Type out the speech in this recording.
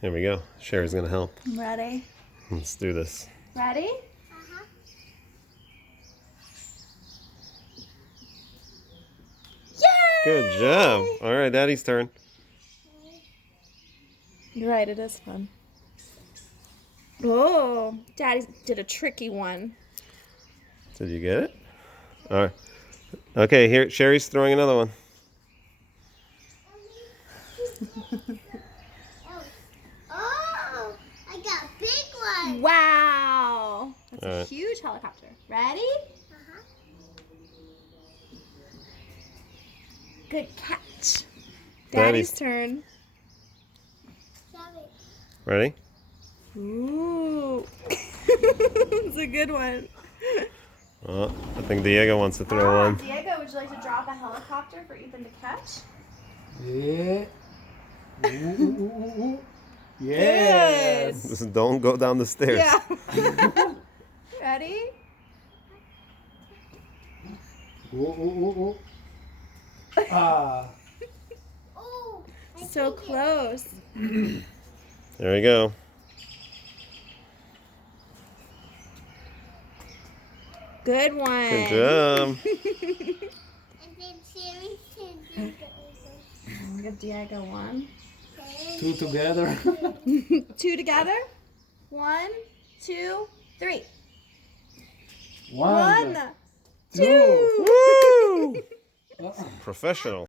Here we go. Sherry's gonna help. Ready? Let's do this. Ready? Uh-huh. Yay! Good job. All right, Daddy's turn. You're right, it is fun. Oh, Daddy did a tricky one. Did you get it? All right. Okay, here Sherry's throwing another one. Oh, I got a big one. Wow. That's All a right. huge helicopter. Ready? Uh-huh. Good catch. Daddy's- Daddy's turn. Sorry. Ready? Ooh. It's a good one. Oh, I think Diego wants to throw one. Diego, would you like to drop a helicopter for Ethan to catch? Yeah. Ooh, ooh, ooh, ooh. Yes. Just don't go down the stairs. Yeah. Ready? Ooh, ooh, ooh, ooh. Ah. Oh, I So think close. There we go. Good one. Good job. And then Sherry can do the Give Diego one. Two together. Two together. 1, 2, 3. One. 1, Two. two. Woo! Professional.